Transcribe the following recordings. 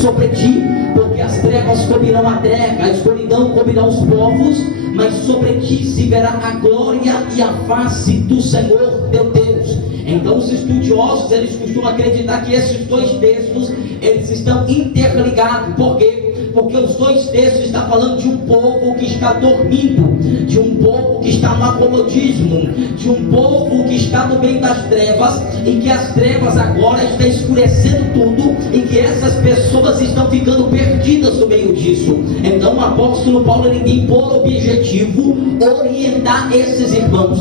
sobre ti, porque as trevas cobrirão a terra, a escuridão cobrirá os povos, mas sobre ti se verá a glória e a face do Senhor teu Deus. Então os estudiosos, eles costumam acreditar que esses dois textos, eles estão interligados. Por quê? Porque os dois textos estão falando de um povo que está dormindo, de um povo que está no acomodismo, de um povo que está no meio das trevas, e que as trevas agora estão escurecendo tudo, e que essas pessoas estão ficando perdidas no meio disso. Então o apóstolo Paulo, ele tem por objetivo orientar esses irmãos,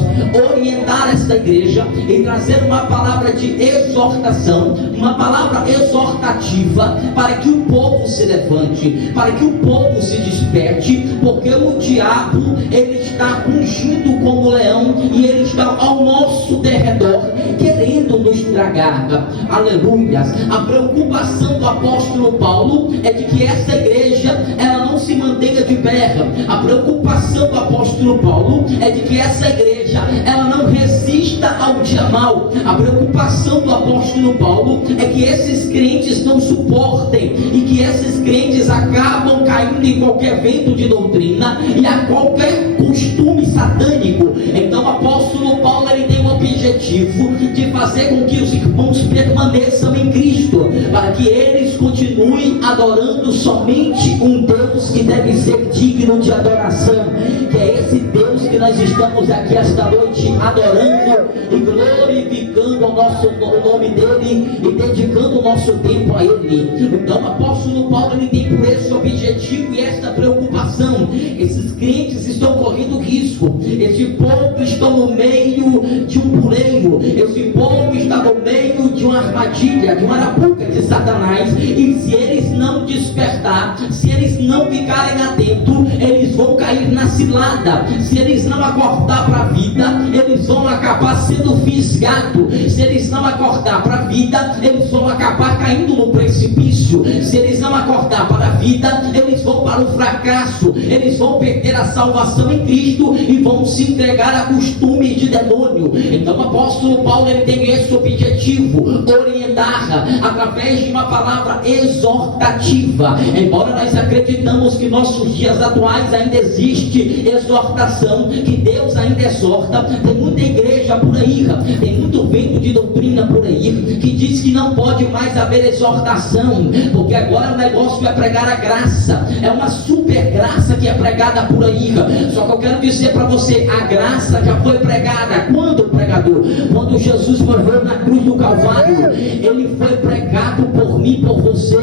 orientar esta igreja, e trazer uma palavra de exortação, uma palavra exortativa, para que o povo se levante, para que o povo se desperte, porque o diabo, ele está rugindo como leão, e ele está ao nosso derredor, querendo nos tragar. Aleluias. A preocupação do apóstolo Paulo é de que essa igreja, ela não se mantenha de pé. A preocupação do apóstolo Paulo é de que essa igreja, ela não resista ao dia mau. A preocupação do apóstolo Paulo é que esses crentes não suportem, e que esses crentes acabam caindo em qualquer vento de doutrina e a qualquer costume satânico. Então o apóstolo Paulo, ele tem o objetivo de fazer com que os irmãos permaneçam em Cristo, para que eles continuem adorando somente um Deus que deve ser digno de adoração, que é esse Deus que nós estamos aqui esta noite adorando e glorificando o nome dele, e dedicando o nosso tempo a ele. Então o apóstolo Paulo, ele tem por esse objetivo e esta preocupação. Esses crentes estão correndo risco, esse povo está no meio de um puleiro, esse povo está no meio de uma armadilha, de uma arapuca de Satanás, e se eles não despertar, se eles não ficarem atentos, eles vão cair na cilada. Se eles não acordar para a vida, eles vão acabar sendo fisgados. Se eles não acordar para a vida, eles vão acabar caindo no precipício. Se eles não acordar para a vida, eles vão para o fracasso, eles vão perder a salvação em Cristo e vão se entregar a costumes de demônio. Então o apóstolo Paulo, ele tem esse objetivo, orientar através de uma palavra exortativa. Embora nós acreditamos que nossos dias atuais ainda existe exortação, que Deus ainda exorta, tem muita igreja por aí, tem muito vento de doutrina por aí, que diz que não pode mais haver exortação, porque agora o negócio é pregar a graça, é uma super graça que é pregada por aí. Só que eu quero dizer para você, a graça já foi pregada. Quando, pregador? Quando Jesus morreu na cruz do Calvário, ele foi pregado por mim, por você,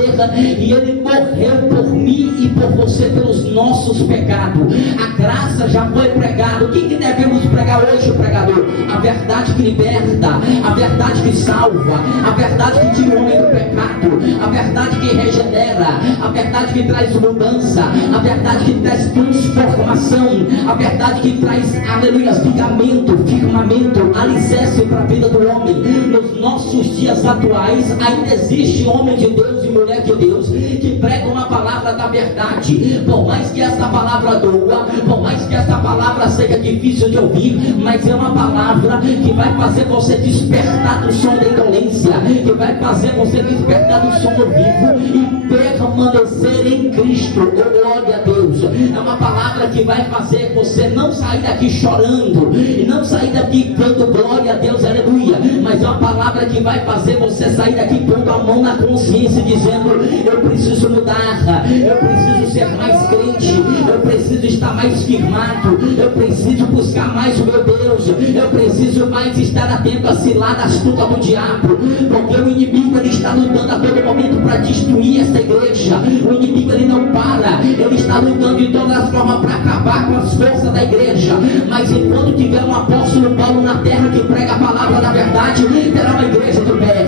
e ele morreu por mim e por você pelos nossos pecados. A graça já foi pregada. O que devemos pregar hoje, pregador? A verdade que liberta, a verdade que salva, a verdade que tira o homem do pecado, a verdade que regenera, a verdade que traz mudança, a verdade que traz transformação, a verdade que traz, aleluia, ligamento, firmamento, alicerce para a vida do homem. Nos nossos dias atuais ainda existe homem de Deus e mulher de Deus que pregam uma palavra da verdade. Por mais que essa palavra doa, por mais que essa palavra seja difícil de ouvir, mas é uma palavra que vai fazer você despertar do som da indolência, que vai fazer você despertar do som do vivo e permanecer em Cristo. Oh, glória a Deus. É uma palavra que vai fazer você não sair daqui chorando e não sair daqui dando glória a Deus, aleluia, mas é uma palavra que vai fazer você sair daqui pondo a mão na consciência, dizendo: eu preciso mudar, eu preciso ser mais crente, eu preciso estar mais firmado, eu preciso buscar mais o meu Deus, eu preciso mais estar atento à cilada astuta do diabo, porque o inimigo, ele está lutando a todo momento para destruir essa igreja. O inimigo, ele não para, ele está lutando de todas as formas para acabar com as forças da igreja. Mas enquanto tiver um apóstolo Paulo na terra que prega a palavra da verdade, terá uma igreja de pé.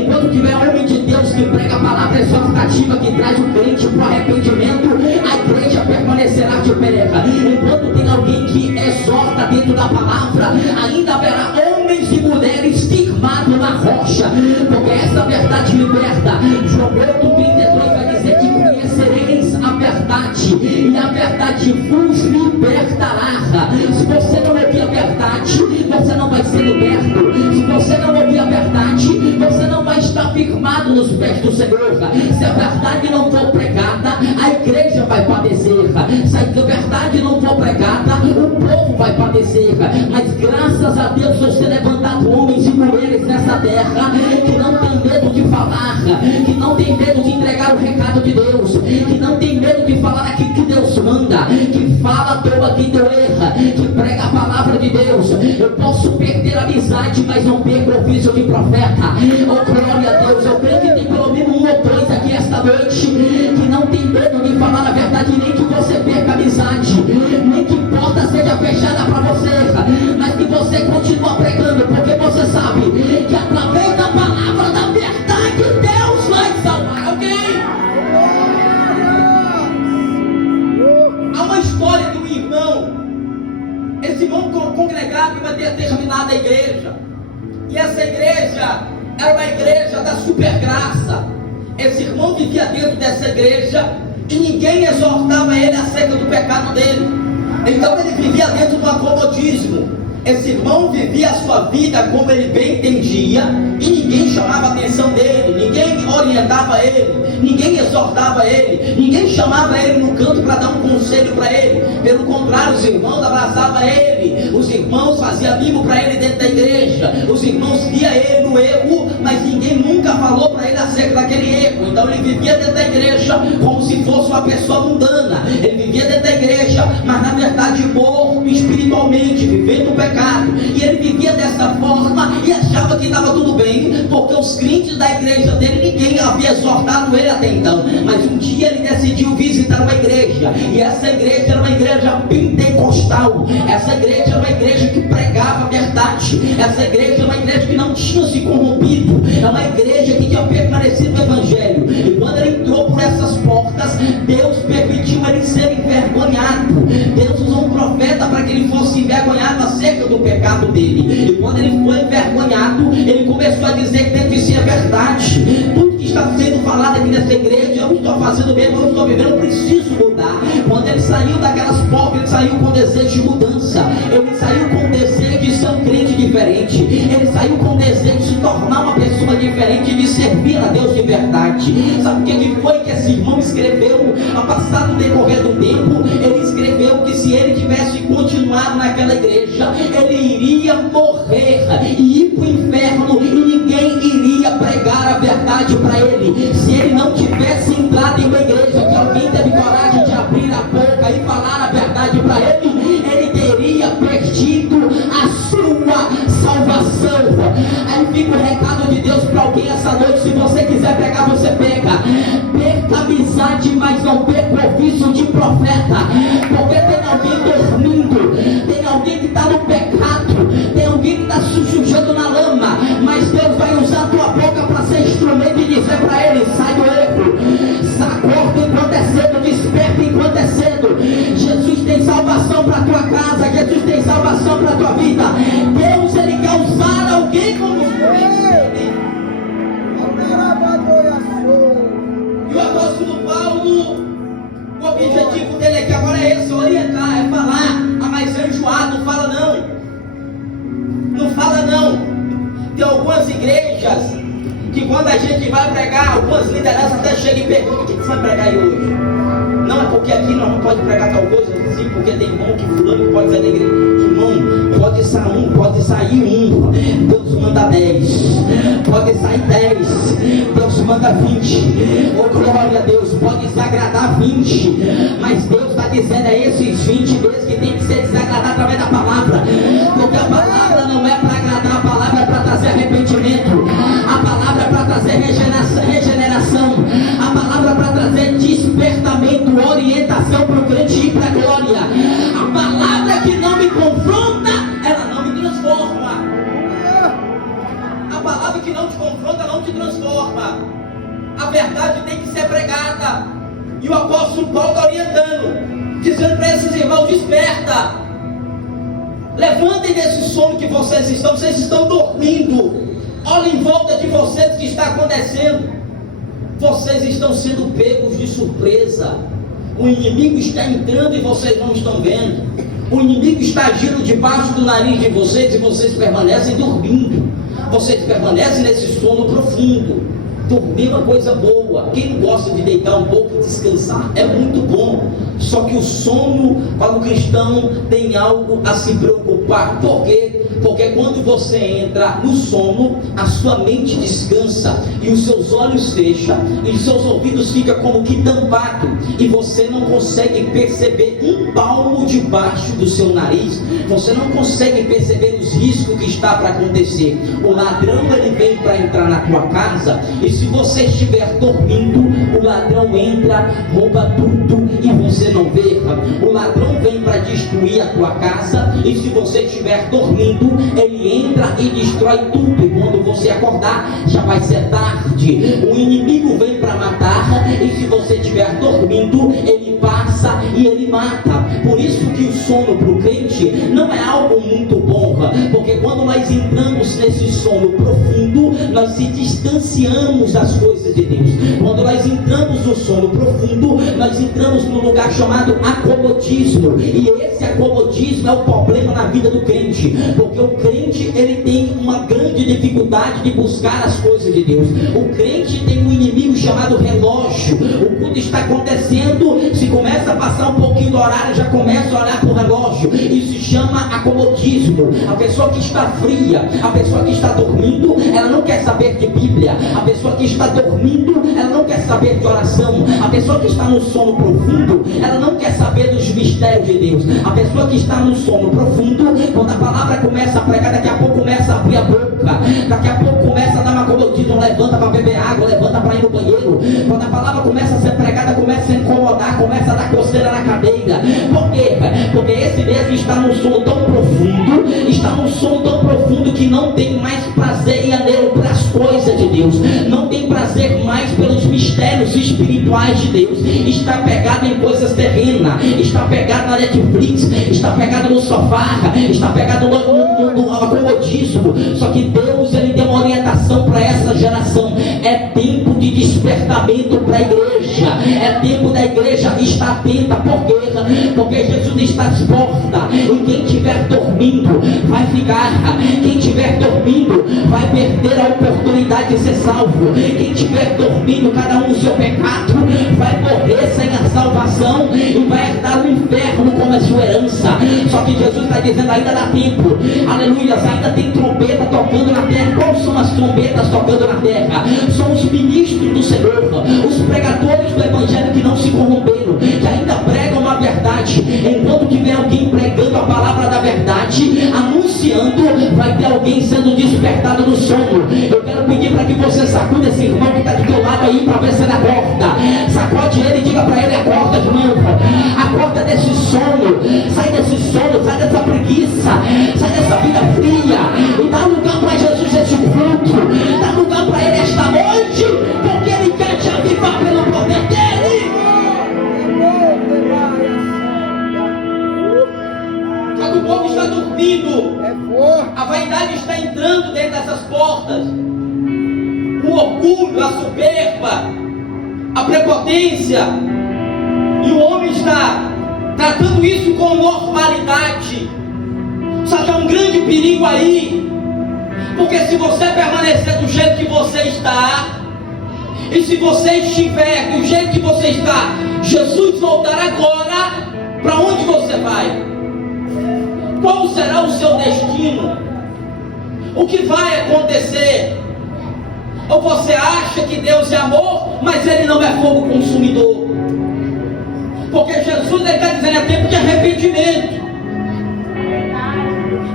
Enquanto tiver homem de Deus que prega a palavra exortativa, que traz o crente para o arrependimento, a igreja permanecerá de pé. Enquanto tem alguém que exorta dentro da palavra, ainda haverá homens e mulheres firmados na rocha, porque essa verdade liberta. João 8:32 vai dizer que conhecereis a verdade, e a verdade vos libertará. Se você não ouvir a verdade, você não vai ser liberto. Se você não ouvir a verdade, você não vai estar firmado nos pés do Senhor. Se a verdade não for pregada, a igreja vai padecer. Se a verdade não for pregada, o povo vai padecer. Mas graças a Deus, Deus tem levantado homens e mulheres nessa terra que não tem medo de falar, que não tem medo de entregar o recado de Deus, que não tem medo de falar aquilo que Deus manda, que fala à toa quem Deus erra, que prega a palavra de Deus. Eu posso perder a amizade, mas não perco o ofício de profeta. Oh, glória a Deus. Eu creio que tem pelo menos um ou dois aqui esta noite que não tem medo de falar a verdade, nem que você perca a amizade, nem que porta seja fechada para você, mas que você continua pregando, porque você sabe que através da palavra da verdade Deus vai salvar alguém. Há uma história de um irmão. Esse irmão congregava para ter terminado a igreja, e essa igreja era uma igreja da supergraça. Esse irmão vivia dentro dessa igreja e ninguém exortava ele acerca do pecado dele. Então ele vivia dentro do acomodismo. Esse irmão vivia a sua vida como ele bem entendia, e ninguém chamava a atenção dele, ninguém orientava ele, ninguém exortava ele, ninguém chamava ele no canto para dar um conselho para ele. Pelo contrário, os irmãos abraçavam ele, os irmãos faziam mimo para ele dentro da igreja, os irmãos viam ele no erro, mas ninguém nunca falou para ele acerca daquele erro. Então ele vivia dentro da igreja como se fosse uma pessoa mundana, ele vivia dentro da igreja, mas na verdade morto espiritualmente, vivendo o pecado. E ele vivia dessa forma e achava que estava tudo bem, porque os crentes da igreja dele, ninguém havia exortado ele até então. Mas um dia ele decidiu visitar uma igreja, e essa igreja era uma igreja pentecostal. Essa igreja era uma igreja que pregava a verdade. Essa igreja era uma igreja que não tinha se corrompido, é uma igreja que tinha permanecido no evangelho. E quando ele entrou por essas portas, Deus permitiu ele ser envergonhado. Deus usou um profeta para que ele fosse envergonhado acerca do pecado dele. E quando ele foi envergonhado, ele começou a dizer que dentro de si é verdade. Tudo que está sendo falado aqui nessa igreja, eu estou fazendo mesmo, eu estou vivendo, eu preciso mudar. Quando ele saiu daquelas portas, ele saiu com desejo de mudança. Ele saiu com desejo de ser um crente diferente. Ele saiu com desejo de se tornar uma pessoa diferente, de servir a Deus de verdade. Sabe o que foi que esse irmão escreveu? A passar no decorrer do tempo, ele escreveu que se ele tivesse continuado naquela igreja, ele iria morrer e ir para o inferno, e ninguém iria pregar a verdade para ele. Se ele não tivesse entrado em uma igreja que alguém teve coragem de abrir a boca e falar a verdade para ele, ele teria perdido a sua salvação. Aí fica o recado de Deus para alguém essa noite: se você quiser pegar, você pega. Perca a amizade, mas não perca o ofício de profeta, porque tem alguém dormindo, tem alguém que está no pecado, tem alguém que está se sujando na lama, mas Deus vai usar a tua boca para ser instrumento e dizer para ele: sai do erro, acorda enquanto é cedo, desperta enquanto é cedo. Jesus tem salvação para a tua casa, Jesus tem salvação para a tua vida. Deus, ele quer usar alguém como instrumento. E o apóstolo Paulo, o objetivo dele aqui agora é esse: orientar, é falar. Ah, mas enjoado, não fala não. Não fala não. Tem algumas igrejas que quando a gente vai pregar, algumas lideranças até chegam e perguntam: o que você vai pregar aí hoje? Não, é porque aqui nós não pode pregar tal coisa. Sim, porque tem irmão que fulano pode sair da igreja. Irmão, pode sair um, pode sair um, Deus manda 10. Pode sair 10, Deus manda 20. Oh, glória a Deus, pode desagradar 20, mas Deus está dizendo: é esses 20 vezes que tem que ser desagradado através da palavra. Porque a palavra não é para agradar, a palavra é para trazer arrependimento, a palavra é para trazer regeneração, a palavra é para trazer despertamento, orientação para o crente ir para a glória. A palavra que não me confronta, ela não me transforma. A palavra que não te confronta não te transforma. A verdade tem que ser pregada. E o apóstolo Paulo está orientando, dizendo para esses irmãos: desperta, levantem desse sono que vocês estão dormindo. Olhem em volta de vocês o que está acontecendo. Vocês estão sendo pegos de surpresa. O inimigo está entrando e vocês não estão vendo. O inimigo está agindo debaixo do nariz de vocês e vocês permanecem dormindo. Vocês permanecem nesse sono profundo. Dormir é uma coisa boa. Quem não gosta de deitar um pouco e descansar? É muito bom. Só que o sono para o cristão tem algo a se preocupar. Por quê? Porque quando você entra no sono, a sua mente descansa e os seus olhos fecham e os seus ouvidos ficam como que tampados e você não consegue perceber um palmo debaixo do seu nariz. Você não consegue perceber os riscos que está para acontecer. O ladrão ele vem para entrar na tua casa e se você estiver dormindo, o ladrão entra, rouba tudo e você não vê. O ladrão vem para destruir a tua casa e se você estiver dormindo, ele entra e destrói tudo e quando você acordar, já vai ser tarde. O inimigo vem para matar e se você estiver dormindo, ele passa e ele mata. Por isso que o sono para o crente não é algo muito bom, porque quando nós entramos nesse sono profundo, nós se distanciamos das coisas de Deus. Quando nós entramos no sono profundo, nós entramos no lugar chamado acomodismo, e esse acomodismo é o problema na vida do crente, porque o crente ele tem uma grande dificuldade de buscar as coisas de Deus. O crente tem um inimigo chamado relógio. O culto está acontecendo, se começa a passar um pouquinho do horário, já começa a olhar para o relógio. Isso se chama acomodismo. A pessoa que está fria, a pessoa que está dormindo, ela não quer saber de Bíblia. A pessoa que está dormindo, ela não quer saber de oração. A pessoa que está no sono profundo, ela não quer saber dos mistérios de Deus. A pessoa que está no sono profundo, quando a palavra começa a pregar, daqui a pouco começa a abrir a boca, daqui a pouco começa a dar uma acomodismo, levanta para beber água, levanta para ir no banheiro. Quando a palavra começa a ser pregada, começa a incomodar, começa a dar coceira na cadeira. Por quê? Porque esse mesmo está num sono tão profundo, está num sono tão profundo que não tem mais prazer em anelo para as coisas de Deus, não tem prazer mais pelos mistérios espirituais de Deus, está pegado em coisas terrenas, está pegado na Netflix, está pegado no sofá, está pegado no acomodismo. Só que Deus ele deu uma orientação para essa geração: é tempo de despertamento para a igreja, é tempo da igreja estar atenta. Por quê? Porque Jesus está às portas e quem estiver dormindo vai ficar, quem estiver dormindo vai perder a oportunidade de ser salvo. Quem estiver dormindo, cada um no seu pecado, vai morrer sem a salvação e vai herdar o inferno como a sua herança. Só que Jesus está dizendo: ainda dá tempo, aleluia, ainda tem trombeta tocando na terra. Quais são as trombetas tocando na terra? São os ministros do Senhor, os pregadores do evangelho que não se corromperam, que ainda pregam a verdade. Enquanto tiver alguém pregando a palavra da verdade, anunciando, vai ter alguém sendo despertado do sono. Eu quero pedir para que você sacude esse irmão que está do teu lado aí, para ver se ele acorda. Sacode ele e diga para ele: acorda, irmão, acorda desse sono, sai desse sono, sai dessa preguiça, sai dessa vida fria e dá lugar para Jesus esse culto, dá lugar para ele esta noite, porque ele quer te avivar pelo poder dele. Só que o povo está dormindo, a vaidade está entrando dentro dessas portas, o orgulho, a soberba, a prepotência, e o homem está tratando isso com normalidade. Só que há um grande perigo aí, porque se você permanecer do jeito que você está, e se você estiver do jeito que você está, Jesus voltar agora, para onde você vai? Qual será o seu destino? O que vai acontecer? Ou você acha que Deus é amor, mas Ele não é fogo consumidor? Porque Jesus está dizendo: é tempo de arrependimento.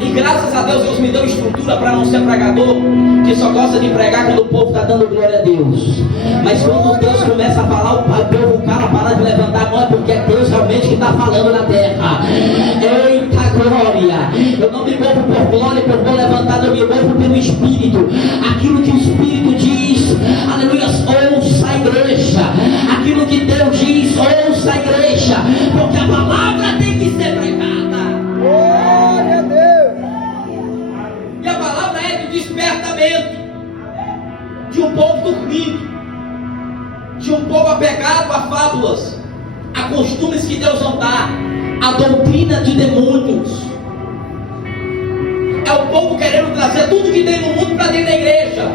E graças a Deus me deu estrutura para não ser pregador, que só gosta de pregar quando o povo está dando glória a Deus. Mas quando Deus começa a falar, o povo cala, para de levantar a mão, porque é Deus realmente que está falando na terra. Eita glória! Eu não me movo por glória, porque eu vou levantar, eu me movo pelo Espírito. Aquilo que o Espírito diz, aleluia, ouça a igreja. Aquilo que Deus diz, ouça a igreja, porque a palavra tem que ser pregada. Glória a Deus. E a palavra é do despertamento de um povo dormindo, de um povo apegado a fábulas, a costumes que Deus não dá, a doutrina de demônios. É o povo querendo trazer tudo que tem no mundo para dentro da igreja.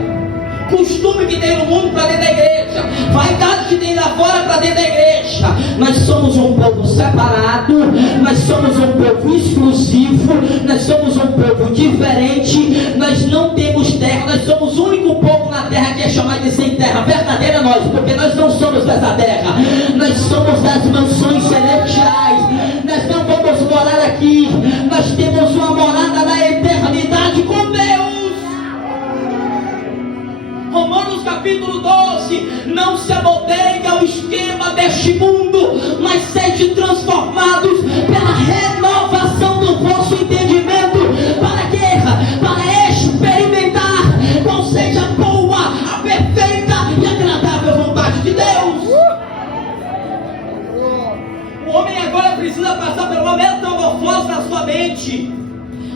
costume que tem no mundo para dentro da igreja, vaidade que tem lá fora para dentro da igreja. Nós somos um povo separado, nós somos um povo exclusivo, nós somos um povo diferente, nós não temos terra, nós somos o único povo na terra que é chamado de sem terra verdadeira nós, porque nós não somos dessa terra, nós somos das mansões celestiais, nós não vamos morar aqui, nós temos uma morada na eternidade com Deus. Romanos capítulo 12, não se amoldeiem ao esquema deste mundo, mas sejam transformados pela renovação do vosso entendimento, para quê? Para experimentar qual seja a boa, a perfeita e agradável vontade de Deus. O homem agora precisa passar por uma metamorfose na sua mente,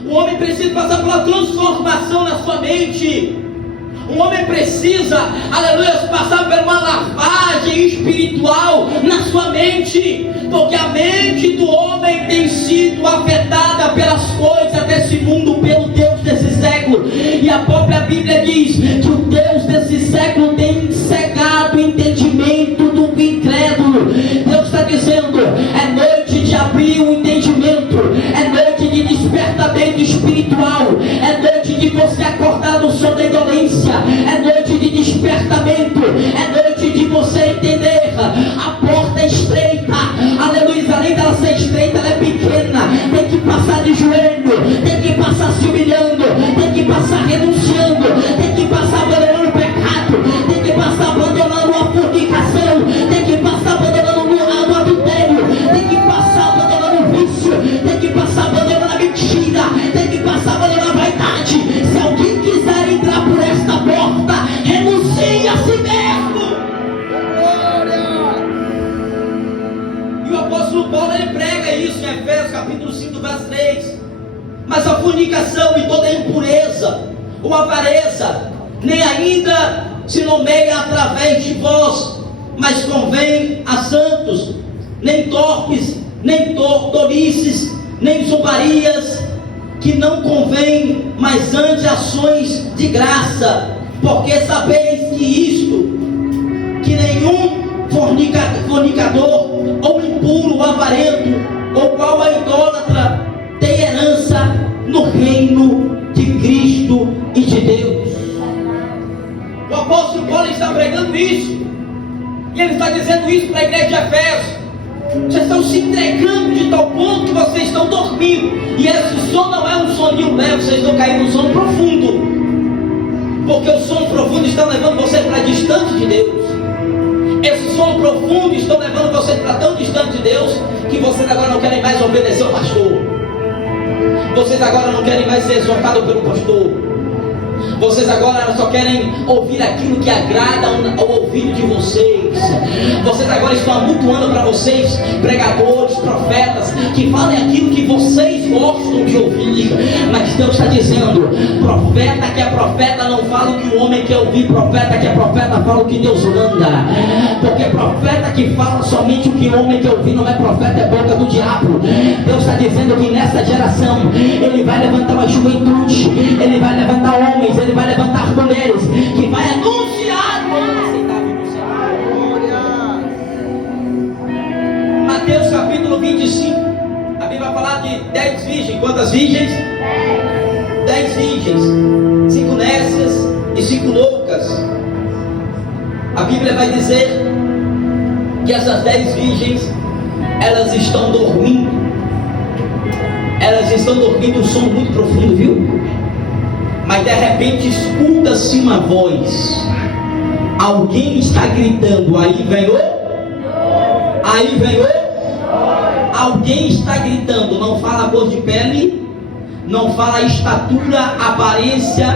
o homem precisa passar por uma transformação na sua mente. O homem precisa, aleluia, passar por uma lavagem espiritual na sua mente, porque a mente do homem tem sido afetada pelas coisas desse mundo, pelo Deus desse século, e a própria Bíblia diz que o Deus desse século tem cegado o entendimento do incrédulo. Deus está dizendo, é noite de abrir o entendimento, é noite de despertamento espiritual, é noite de você acordar do sono da indolência, é noite de despertamento, é noite de você entender, a porta é estreita, aleluia, além dela ser estreita, ela é pequena, tem que passar de joelho, tem que passar se humilhando, tem que passar renunciando, tem que passar abandonando o pecado, tem que passar abandonando a fornicação, tem que passar abandonando o adultério, tem que passar abandonando o vício, tem que passar abandonando a mentira, tem que passar abandonando a vaidade. Se alguém quiser entrar por esta porta, renuncie a si mesmo. E o apóstolo Paulo, ele prega isso em Efésios capítulo 5, verso 3. Mas a fornicação e toda a impureza ou avareza nem ainda se nomeia através de vós, mas convém a santos, nem torpes, nem tolices, nem zombarias, que não convém, mas antes ações de graça, porque sabeis que isto, que nenhum fornicador, ou impuro, ou avarento, ou qual a idólatra, tem herança no reino de Cristo e de Deus. O apóstolo Paulo está pregando isso, e ele está dizendo isso para a igreja de Efésios. Vocês estão se entregando de tal ponto que vocês estão dormindo, e esse sono não é um soninho leve, vocês estão caindo num sono profundo, porque o sono profundo está levando vocês para distante de Deus. Esse sono profundo está levando vocês para tão distante de Deus, que vocês agora não querem mais obedecer ao pastor, vocês agora não querem mais ser exortados pelo pastor, vocês agora só querem ouvir aquilo que agrada ao ouvido de vocês. Vocês agora estão amontoando para vocês pregadores, profetas, que falem aquilo que vocês gostam de ouvir. Mas Deus está dizendo, profeta que é profeta não fala o que o homem quer ouvir, profeta que é profeta fala o que Deus manda. Porque profeta que fala somente o que o homem quer ouvir não é profeta, é boca do diabo. Deus está dizendo que nessa geração Ele vai levantar uma juventude, Ele vai levantar homens, Ele vai levantar mulheres, que vai anunciar o ano aceitável do Senhor. Mateus capítulo 25, a Bíblia vai falar de 10 virgens. Quantas virgens? 10 virgens, 5 nécias e 5 loucas. A Bíblia vai dizer que essas 10 virgens, elas estão dormindo. Elas estão dormindo um sono muito profundo, viu? Mas de repente escuta-se uma voz. Alguém está gritando. Aí vem o. Aí vem o. Alguém está gritando. Não fala a cor de pele, não fala a estatura, aparência,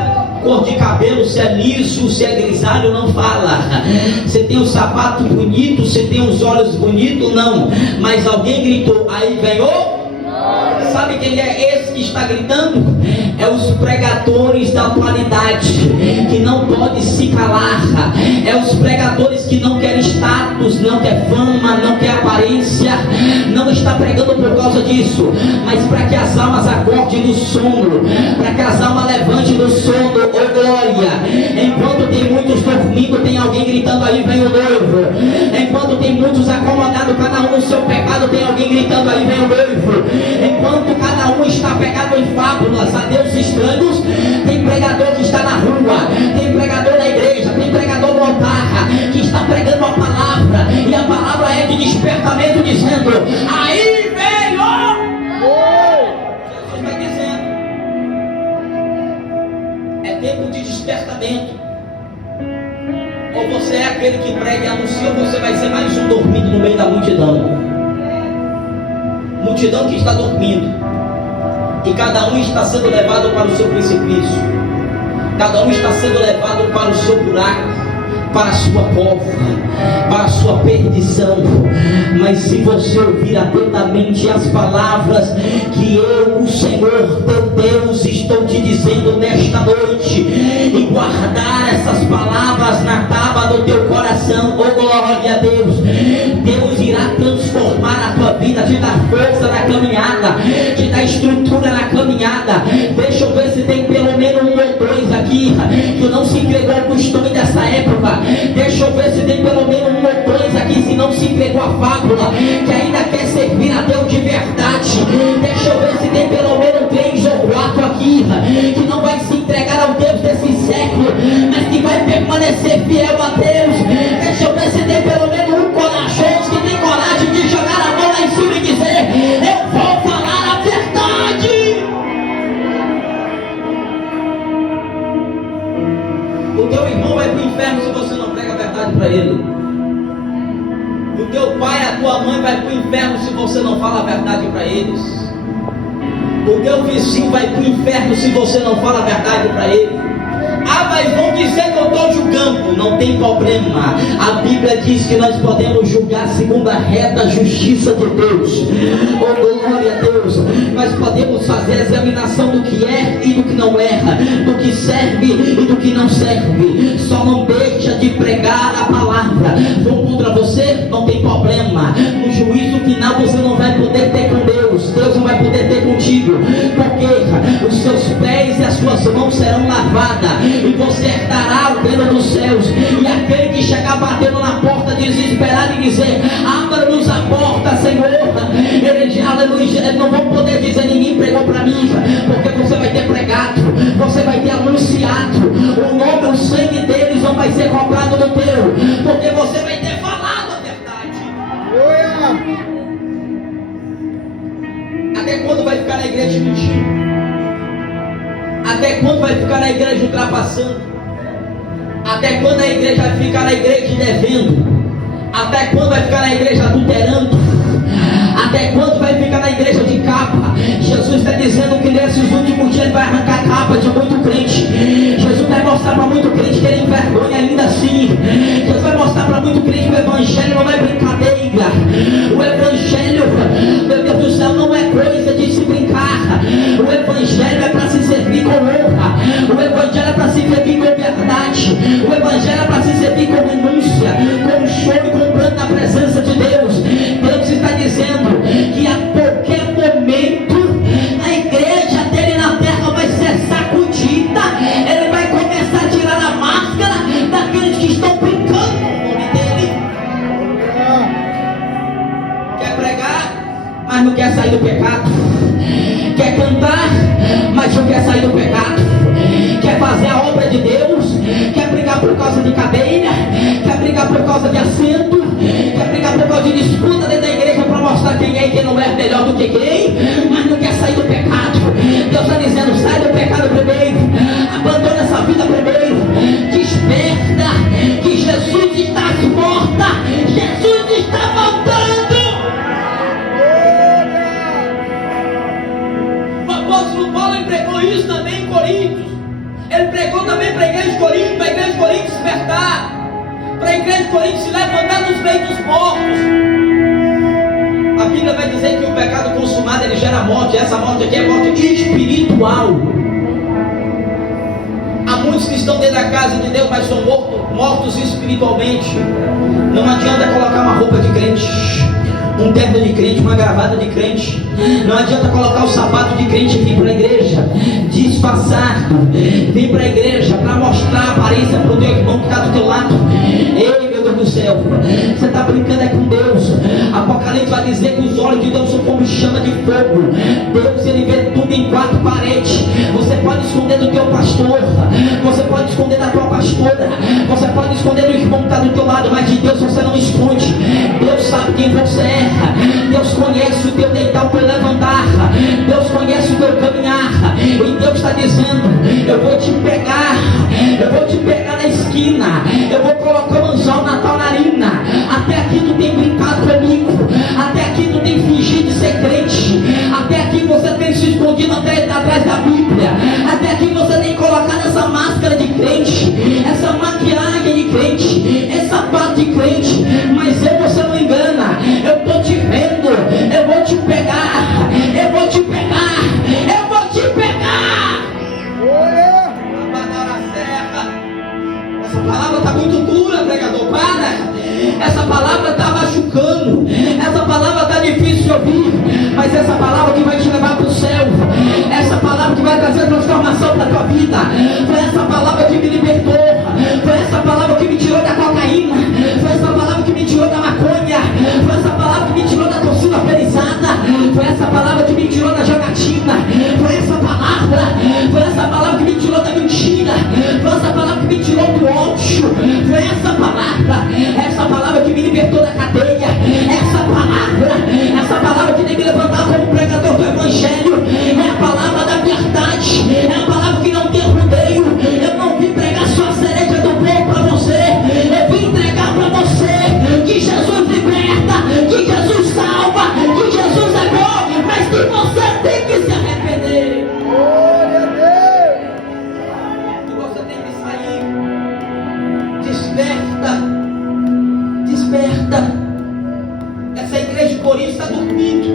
cor de cabelo, se é liso, se é grisalho, não fala. Você tem um sapato bonito, você tem os olhos bonitos, não. Mas alguém gritou. Aí vem o. sabe quem é esse que está gritando? É os pregadores da atualidade, que não podem se calar. É os pregadores que não querem status, não quer fama, não quer aparência. Não está pregando por causa disso, mas para que as almas acordem do sono, para que as almas levantem do sono. Oh glória! Enquanto tem muitos dormindo, tem alguém gritando aí, vem o noivo. Enquanto tem muitos acomodados, cada um no seu pecado, tem alguém gritando aí, vem o noivo. Enquanto cada um está pegado em fábulas, a Deus estranhos, tem pregador que está na rua, tem pregador na igreja, tem pregador no altar, que está pregando a palavra, e a palavra é de despertamento, dizendo, aí veio! Jesus está dizendo, é tempo de despertamento. Ou você é aquele que prega e anuncia, ou você vai ser mais um dormindo no meio da multidão. Multidão que está dormindo, e cada um está sendo levado para o seu precipício, cada um está sendo levado para o seu buraco, para a sua cova, para a sua perdição. Mas se você ouvir atentamente as palavras que eu, o Senhor teu Deus, estou te dizendo nesta noite, e guardar essas palavras na tábua do teu coração, oh glória a Deus, Deus irá transformar a tua vida, te dar força na caminhada, te dar estrutura na caminhada. Deixa eu ver se tem pelo menos um ou dois aqui que não se entregou ao costume dessa época. Deixa eu ver se tem pelo menos um ou dois aqui, se não se entregou a fábula, que ainda quer servir a Deus de verdade. Deixa eu ver se tem pelo menos 3 ou 4 aqui, que não vai se entregar ao Deus desse século, mas que vai permanecer fiel a Deus. Deixa eu ver se tem pelo menos um corajoso, que tem coragem de jogar a mão lá em cima e dizer, eu vou falar a verdade. O teu irmão vai para o inferno se você não prega a verdade para ele. O teu pai, a tua mãe vai para o inferno se você não fala a verdade para eles. O teu vizinho vai para o inferno se você não fala a verdade para ele. Ah, mas vão dizer que eu estou julgando. Não tem problema. A Bíblia diz que nós podemos julgar segundo a reta justiça de Deus. Oh glória a Deus. Nós podemos fazer a examinação do que é e do que não erra, do que serve e do que não serve. Só não deixa de pregar a palavra. Vão contra você? Não tem problema. No juízo final você não vai poder ter com Deus. Deus não vai poder ter contigo. Porque os seus pés e as suas mãos serão lavadas, e você herdará o reino dos céus. E aquele que chegar batendo na porta desesperado e dizer, abra-nos a porta, Senhor, ele, aleluia, eles não vão poder dizer, ninguém pregou para mim, porque você vai ter pregado, você vai ter anunciado, o nome, o sangue deles não vai ser comprado no teu, porque você vai ter falado a verdade. Até quando vai ficar na igreja mentindo? Até quando vai ficar na igreja ultrapassando? Até quando a igreja vai ficar na igreja devendo? Até quando vai ficar na igreja adulterando? Até quando vai ficar na igreja de capa? Jesus está dizendo que nesses últimos dias ele vai arrancar a capa de muito crente. Jesus vai mostrar para muito crente que ele envergonha ainda assim. Jesus vai mostrar para muito crente que o evangelho não é brincadeira. O evangelho, meu Deus do céu, não é coisa de se brincar. O evangelho é para se servir com honra. O evangelho é para se servir com verdade. O evangelho é para se servir com renúncia, com choro e com pranto na presença de Deus. Deus está dizendo que a qualquer momento a igreja dele na terra vai ser sacudida. Ele vai começar a tirar a máscara daqueles que estão brincando com o nome dele. Quer pregar, mas não quer sair do pecado. Quer cantar, mas não quer sair do pecado. Quer fazer a obra de Deus, quer brigar por causa de cadeira, quer brigar por causa de assento, quer brigar por causa de disputa dentro da igreja para mostrar quem é e quem não é melhor do que quem, mas não quer sair do pecado. Deus está dizendo, sai do pecado primeiro, abandona essa vida primeiro, desperta, que Jesus está às portas, Jesus está voltando. O apóstolo Paulo entregou isso também em Coríntios. Ele pregou também para a igreja de Corinto, para a igreja de Corinto despertar, para a igreja de Corinto se levantar dos meio dos mortos. A Bíblia vai dizer que o pecado consumado ele carne gera morte. Essa morte aqui é morte espiritual. Há muitos que estão dentro da casa de Deus, mas são mortos espiritualmente. Não adianta colocar uma roupa de crente, um terno de crente, uma gravata de crente. Não adianta colocar o sapato de crente e vir para a igreja disfarçado. Vem para a igreja para mostrar a aparência para o teu irmão que está do teu lado. Ei, meu Deus do céu, você está brincando é com Deus. Apocalipse vai dizer que os olhos de Deus são como chama de fogo. Deus, ele vê tudo em quatro paredes. Você pode esconder do teu pastor, você pode esconder da tua pastora, você pode esconder do irmão que está do teu lado, mas de Deus você não esconde. Deus sabe quem você é. Deus conhece o teu deitar, o teu levantar. Deus conhece o teu caminhar. E Deus está dizendo: eu vou te pegar, eu vou te pegar na esquina, eu vou colocar um anzol na tua narina. Até aqui tu tem brincado comigo, até aqui tu tem fingido de ser crente, até aqui você tem se escondido atrás da Bíblia, até aqui você tem colocado essa máscara de crente, essa maquiagem de crente, esse sapato de crente. Mas você não engana. Eu estou te vendo, eu vou te pegar, eu vou te pegar, eu vou te pegar. Essa palavra está muito dura, pregador. Para. Essa palavra está machucando, essa palavra está difícil de ouvir, mas essa palavra que vai te levar para o céu, essa palavra que vai trazer transformação para a tua vida. Foi essa palavra que me libertou, foi essa palavra que me tirou da cocaína, foi essa palavra que me tirou da maconha, foi essa palavra que me tirou da torcida organizada, foi essa palavra que me tirou da jogatina, foi essa palavra que me tirou da mentira, foi essa palavra que me tirou do ódio, foi essa palavra que me libertou da cadeia, essa palavra que tem me levantado como pregador do evangelho, é a palavra da verdade, é a palavra que não tem rodeio. Eu não vim pregar só a cereja do bolo para você, eu vim entregar para você que Jesus liberta, que Jesus salva, que Jesus é bom, mas que você tem que se arrepender. Glória a Deus. Que você tem que sair. Desperta. Essa igreja de Corinto está dormindo.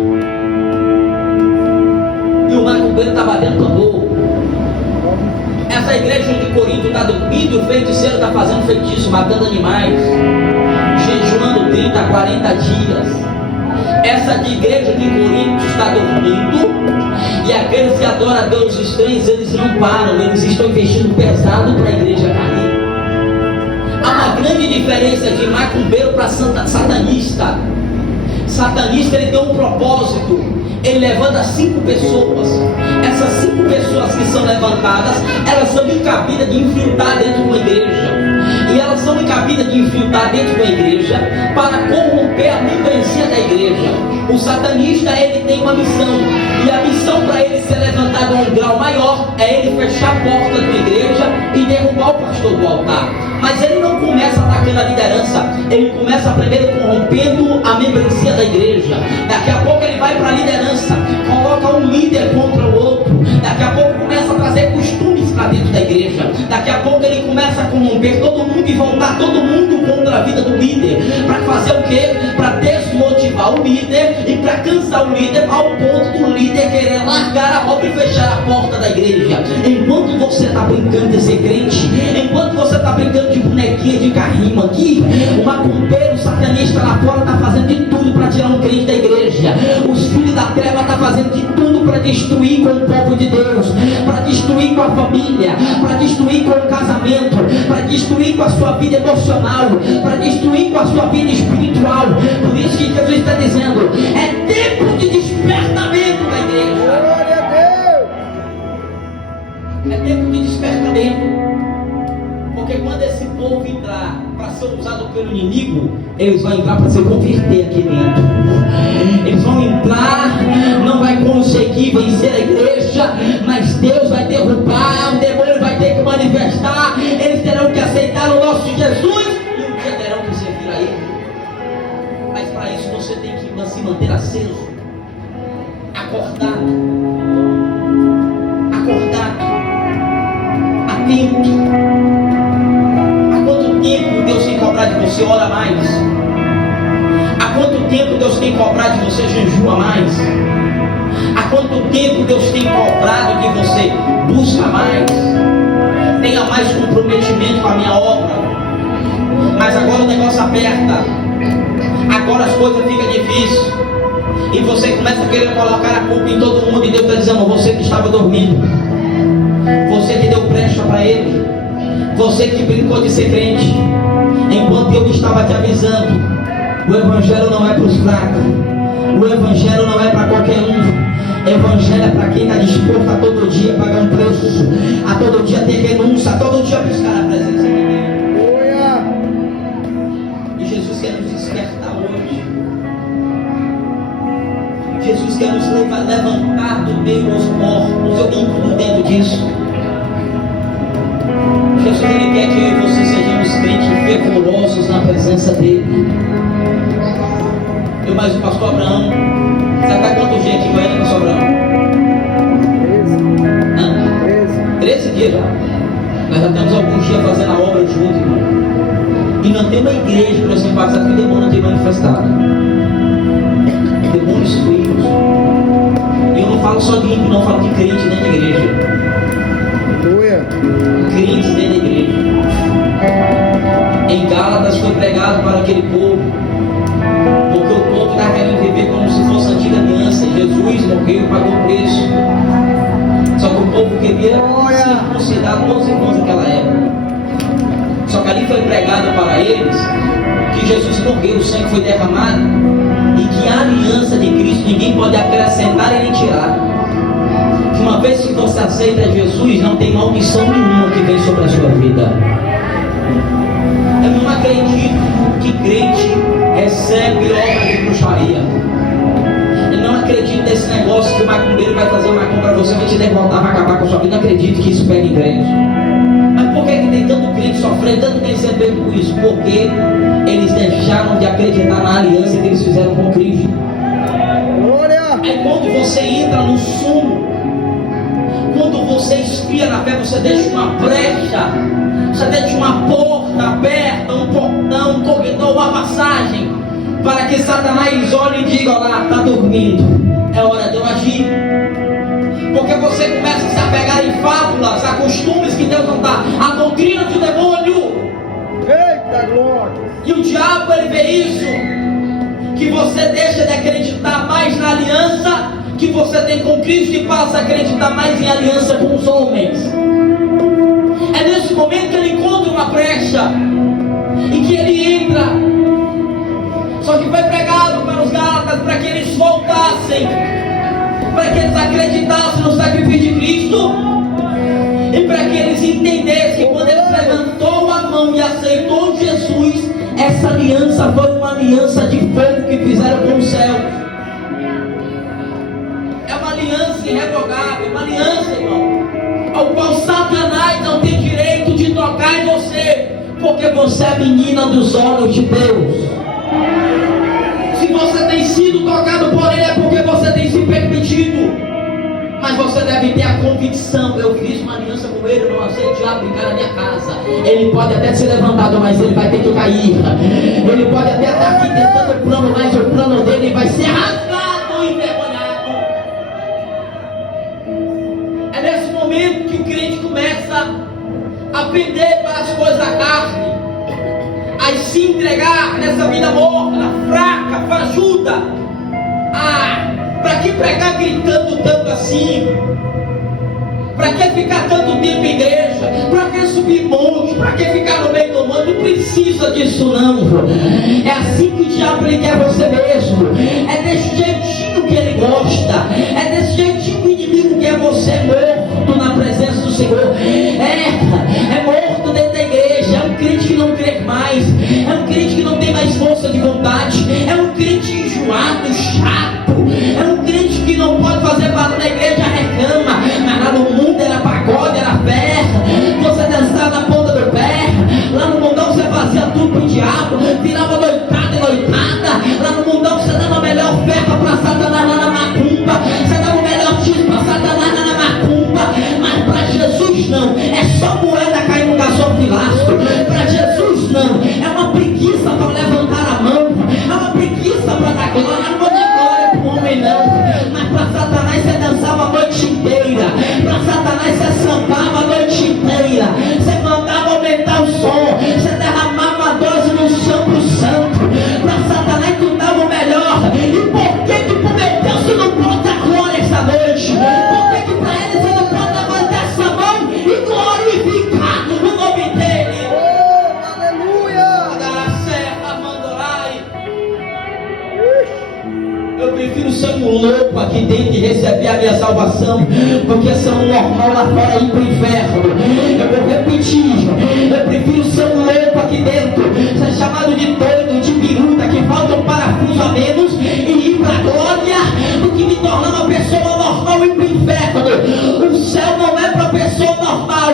E o macumbeiro está batendo tambor. Essa igreja de Corinto está dormindo e o feiticeiro está fazendo feitiço, matando animais, jejuando 30, 40 dias. Essa igreja de Corinto está dormindo. E aqueles que adoram a Deus estranhos, eles não param, eles estão investindo pesado para a igreja cair. Há uma grande diferença de macumbeiro para satanista. Satanista, ele tem um propósito, ele levanta 5 pessoas. Essas 5 pessoas que são levantadas, elas são incabidas de infiltrar dentro de uma igreja. E elas são incabidas de infiltrar dentro de uma igreja para corromper a membresia da igreja. O satanista, ele tem uma missão, e a missão para ele ser levantado a um grau maior é ele fechar a porta da igreja e derrubar o pastor do altar. Mas ele não começa atacando a liderança, ele começa primeiro corrompendo a membresia da igreja. Daqui a pouco ele vai para a liderança, coloca um líder contra o outro. Daqui a pouco começa a trazer costumes para dentro da igreja. Daqui a pouco ele começa a corromper todo mundo e voltar todo mundo contra a vida do líder. Para fazer o quê? Para desmotivar o líder e para cansar o líder ao ponto do líder querer largar a obra e fechar a porta da igreja. Enquanto você está brincando de ser crente, enquanto você está brincando de bonequinha de carrinho aqui, o macumbeiro, o satanista lá fora está fazendo de tudo para tirar um crente da igreja. Os filhos da treva estão fazendo de tudo para destruir com o povo de Deus, para destruir com a família, para destruir com o casamento, para destruir com a sua vida emocional, para destruir com a sua vida espiritual. Por isso que Jesus está dizendo: é tempo de despertamento da igreja. Glória a Deus. É tempo de despertamento. Porque quando esse povo entrar para ser usado pelo inimigo, eles vão entrar para se converter aqui dentro. Eles vão entrar, não vai conseguir vencer a igreja, mas Deus vai derrubar, o demônio vai ter que manifestar, eles terão que aceitar o nosso Jesus e um dia terão que servir a Ele. Mas para isso você tem que se manter aceso, acordado, atento. Tempo Deus tem cobrado de você ora mais? Há quanto tempo Deus tem cobrado de você jejua mais? Há quanto tempo Deus tem cobrado que você busca mais, tenha mais comprometimento com a minha obra, mas agora o negócio aperta, agora as coisas ficam difíceis, e você começa a querer colocar a culpa em todo mundo, e Deus está dizendo: você que estava dormindo, você que deu brecha para ele, você que brincou de ser crente, enquanto eu estava te avisando, o evangelho não é para os fracos, o evangelho não é para qualquer um. Evangelho é para quem está disposto a todo dia pagar um preço, a todo dia ter renúncia, a todo dia buscar a presença de Deus. E Jesus quer nos despertar hoje. Jesus quer nos levantar do meio aos mortos. Eu me incluo dentro disso. Jesus, Ele quer que eu e você sejamos crentes fervorosos na presença dEle. Eu mais o pastor Abraão. Você está quantos dias aqui em Goiânia, pastor Abraão? 13 dias já. Nós já temos alguns dias fazendo a obra junto, irmão. E não tem uma igreja que nós temos passado que o demônio tem manifestado. Demônios frios. E eu não falo só de ímpio, não, eu falo de crente dentro da igreja. Crentes dentro da igreja. Em Gálatas foi pregado para aquele povo, porque o povo está querendo viver como se fosse a antiga aliança. Jesus morreu e pagou o preço. Só que o povo queria circuncidar todos os irmãos daquela época. Só que ali foi pregado para eles que Jesus morreu, o sangue foi derramado, e que a aliança de Cristo ninguém pode acrescentar e nem tirar. Que uma vez que você aceita Jesus, não tem maldição nenhuma que vem sobre a sua vida. Eu não acredito que crente recebe obra de bruxaria. Eu não acredito nesse negócio que o macumbeiro vai fazer uma macumba para você, vai te derrotar, vai acabar com a sua vida. Não acredito que isso pega em crente. Mas por que tem tanto crente sofrendo, tanto crente sendo pego por isso? Porque eles deixaram de acreditar na aliança que eles fizeram com Cristo. Aí quando você entra no sumo, quando você expia na fé, você deixa uma brecha, você deixa uma porta aberta, um portão, um corredor, uma passagem, para que Satanás olhe e diga: olha lá, está dormindo, é hora de eu agir. Porque você começa a se apegar em fábulas, a costumes que Deus não dá, a doutrina do demônio. Eita glória! E o diabo, ele vê isso, que você deixa de acreditar mais na aliança que você tem com Cristo e passa a acreditar mais em aliança com os homens. É nesse momento que ele encontra uma brecha e que ele entra. Só que foi pregado para os Gálatas para que eles voltassem, para que eles acreditassem no sacrifício de Cristo, e para que eles entendessem que quando ele levantou a mão e aceitou Jesus, essa aliança foi uma aliança de fogo que fizeram com o céu. É uma aliança irrevogável, uma aliança, irmão, ao qual Satanás não tem direito de tocar em você, porque você é menina dos olhos de Deus. Se você tem sido tocado por ele, é porque você tem se permitido. Mas você deve ter a convicção: eu fiz uma aliança com ele, eu não aceito o diabo brincar na minha casa. Ele pode até ser levantado, mas ele vai ter que cair. Ele pode até estar aqui tentando o plano, mas o plano dele vai ser rasgado e envergonhado. É nesse momento que o crente começa a pender para as coisas da carne, a se entregar nessa vida morna, fraca, fajuta. Para que pregar gritando tanto assim? Para que ficar tanto tempo em igreja? Para que subir monte? Para que ficar no meio do mundo? Não precisa disso não. É assim que o diabo ele quer você mesmo. É desse jeitinho que ele gosta. É desse jeitinho que o inimigo quer você morto na presença do Senhor. É morto dentro da igreja. É um crente que não crê mais. É um crente que não tem mais força de vontade. É um crente enjoado, chato. É um crente que não pode fazer barulho na igreja, reclama. Mas lá no mundo era pagode, era festa. Você dançava na ponta do pé. Lá no mundão você fazia tudo pro diabo, virava noitada e noitada. Lá no mundão você dava a melhor oferta pra Satanás lá na macumba. Você dava o melhor tiro pra Satanás lá na macumba. Mas pra Jesus não. É só moeda cair no gasofilaço. Pra Jesus não. É uma preguiça para levantar a mão. É uma preguiça para dar glória. Não vou dar glória pro homem não. Mas para Satanás você dá Eu prefiro ser um louco aqui dentro e receber a minha salvação, porque ser um normal lá fora e ir para o inferno. Eu vou repetir, eu prefiro ser um louco aqui dentro, ser chamado de doido, de biruta, que falta um parafuso a menos, e ir para a glória, do que me tornar uma pessoa normal e ir para o inferno. O céu não é para a pessoa normal,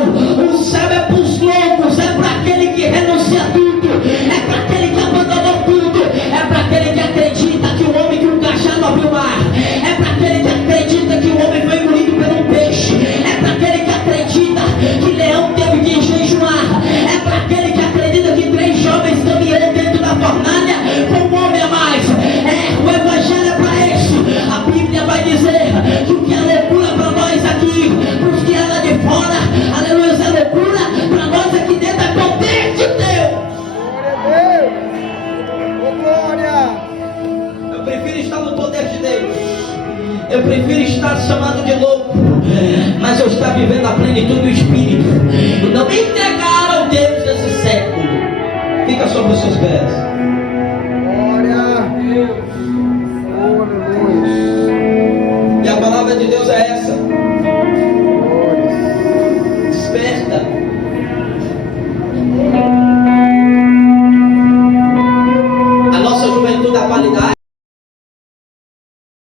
o céu é para os loucos, é para aquele que renuncia a tudo, é para aquele que abandonou tudo, é para aquele que acredita que o homem que um cajado abriu o mar, é para aquele que acredita que o homem foi engolido por um peixe, é para aquele que acredita que leão teve que jejuar, é para aquele que acredita que 3 jovens caminhou dentro da fornalha com um homem a mais. O evangelho é para isso. A Bíblia vai dizer que o que é loucura para nós aqui, para os que é lá de fora, aleluia, é loucura, para nós aqui dentro é poder de Deus. Glória a Deus. Oh, glória. Eu prefiro estar no poder de Deus. Eu prefiro estar chamado de louco, mas eu estar vivendo a plenitude do Espírito.